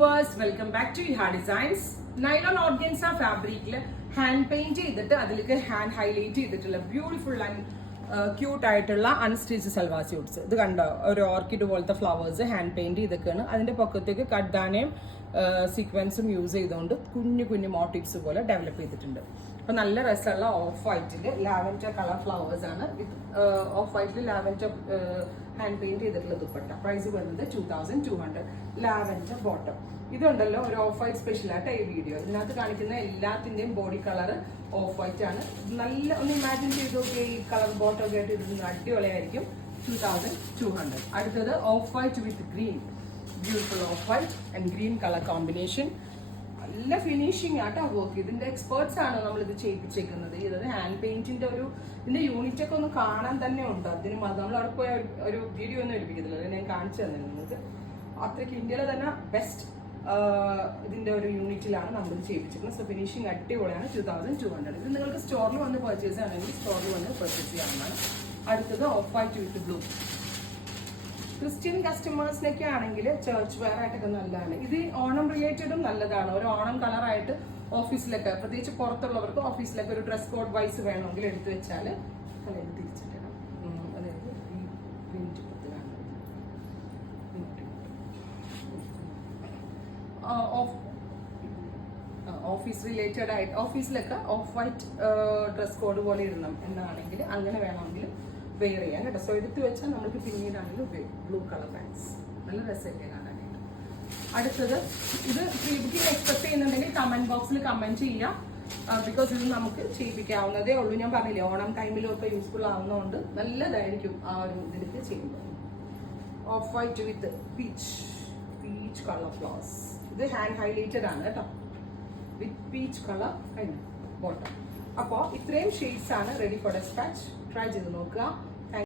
Welcome back to Iha designs. Nylon organza ഫാബ്രിക്കിൽ hand paint ചെയ്തിട്ട് അതിലേക്ക് ഹാൻഡ് ഹൈലൈറ്റ് ചെയ്തിട്ടുള്ള ബ്യൂട്ടിഫുൾ ആൻഡ് ക്യൂട്ട് ആയിട്ടുള്ള അൺസ്റ്റിച്ച് സൽവാർ സ്യൂട്ട്സ്. ഇത് കണ്ടോ, ഒരു ഓർക്കിഡ് പോലത്തെ ഫ്ലവേഴ്സ് ഹാൻഡ് പെയിന്റ് ചെയ്തൊക്കെയാണ്. അതിന്റെ പൊക്കത്തേക്ക് കഡ്ഡാനയും സീക്വൻസും യൂസ് ചെയ്തുകൊണ്ട് കുഞ്ഞു കുഞ്ഞു മോട്ടീവ്സ് പോലെ ഡെവലപ്പ് ചെയ്തിട്ടുണ്ട്. അപ്പൊ നല്ല രസമുള്ള ഓഫ് വൈറ്റില് ലാവൻഡർ കളർ ഫ്ലവേഴ്സ് ആണ്. ഓഫ് വൈറ്റിൽ ലാവൻഡർ ഹാൻഡ് പെയിന്റ് ചെയ്തിട്ടുള്ള ദുപ്പട്ട. പ്രൈസ് വരുന്നത് 2200. Lavender bottom. ഇതുണ്ടല്ലോ ഒരു ഓഫ് വൈറ്റ് സ്പെഷ്യൽ ആയിട്ട് ഈ വീഡിയോ. ഇതിനകത്ത് കാണിക്കുന്ന എല്ലാത്തിന്റെയും ബോഡി കളർ ഓഫ് വൈറ്റ് ആണ്. നല്ല ഒന്ന് ഇമാജിൻ ചെയ്ത് നോക്കിയ ഈ കളർ ബോട്ടം ഒക്കെ ആയിട്ട് ഇടുന്നത് അടിപൊളിയായിരിക്കും. 2200. അടുത്തത് off white with green. Beautiful of white and green colour combination. നല്ല ഫിനിഷിംഗ് ആട്ടോ വർക്ക്. ഇതിന്റെ എക്സ്പേർട്സ് ആണ് നമ്മൾ ഇത് ചെയ്യിപ്പിച്ചേക്കുന്നത്. ഇത് ഹാൻഡ് പെയിന്റിന്റെ ഇതിന്റെ യൂണിറ്റ് ഒക്കെ ഒന്ന് കാണാൻ തന്നെ ഉണ്ട്. അതിന് നമ്മൾ അവിടെ പോയ ഒരു വീഡിയോ ഒന്നും എടുപ്പിക്കുന്നില്ല, ഞാൻ കാണിച്ചു തന്നിരുന്നത്. അത്രയ്ക്ക് ഇന്ത്യയിലെ തന്നെ ബെസ്റ്റ് ഇതിന്റെ ഒരു യൂണിറ്റിലാണ് നമ്മൾ ഇത് ചെയ്യിപ്പിച്ചിരിക്കുന്നത്. സോ ഫിനിഷിംഗ് അടിപൊളിയാണ്. 2200. ഇത് നിങ്ങൾക്ക് സ്റ്റോറിൽ വന്ന് പർച്ചേസ് ആണെങ്കിൽ സ്റ്റോറിൽ വന്ന് പർച്ചേസ് ചെയ്യാവുന്നതാണ്. അടുത്തത് off white with blue. Christian കസ്റ്റമേഴ്സിനൊക്കെ ആണെങ്കിൽ ചർച്ച് വെയർ ആയിട്ടൊക്കെ നല്ലതാണ്. ഇത് ഓണം റിലേറ്റഡും നല്ലതാണ്. ഒരു ഓണം കളറായിട്ട് ഓഫീസിലൊക്കെ, പ്രത്യേകിച്ച് പുറത്തുള്ളവർക്ക് ഓഫീസിലൊക്കെ ഒരു ഡ്രസ് കോഡ് വൈസ് വേണമെങ്കിൽ എടുത്തു വെച്ചാൽ അതായത് തിരിച്ചിട്ടണം. അതായത് ഈ പ്രിന്റ് ഓഫീസ് റിലേറ്റഡ് ആയിട്ട് ഓഫീസിലൊക്കെ ഓഫ് വൈറ്റ് ഡ്രസ് കോഡ് പോലെ ഇടണം എന്നാണെങ്കിൽ അങ്ങനെ വേണമെങ്കിൽ വെയർ ചെയ്യാൻ കേട്ടോ. സോ എടുത്ത് വെച്ചാൽ നമുക്ക് പിന്നീടാണെങ്കിലും ബ്ലൂ കളർ പാൻസ് നല്ല രസമൊക്കെ കാണാനായിട്ട്. അടുത്തത് ഇത് പ്രീ ബുക്കിംഗ് എക്സ്പെക്ട് ചെയ്യുന്നുണ്ടെങ്കിൽ കമന്റ് ബോക്സിൽ കമന്റ് ചെയ്യാം. ബിക്കോസ് ഇത് നമുക്ക് ചെയ്യിപ്പിക്കാവുന്നതേ ഉള്ളൂ. ഞാൻ പറഞ്ഞില്ലേ, ഓണം ടൈമിലും ഒക്കെ യൂസ്ഫുൾ ആവുന്നതുകൊണ്ട് നല്ലതായിരിക്കും ആ ഒരു ഇതിലേക്ക് ചെയ്യുമ്പോൾ. Of white with peach colour flowers. ഇത് ഹാൻഡ് ഹൈലൈറ്റഡ് ആണ് കേട്ടോ, വിത്ത് പീച്ച് കളർ ബോട്ടം. അപ്പോൾ ഇത്രയും ഷെയ്ഡ്സ് ആണ് റെഡി ഫോർ ഡെസ്പാച്ച്. ട്രൈ ചെയ്ത് നോക്കുക.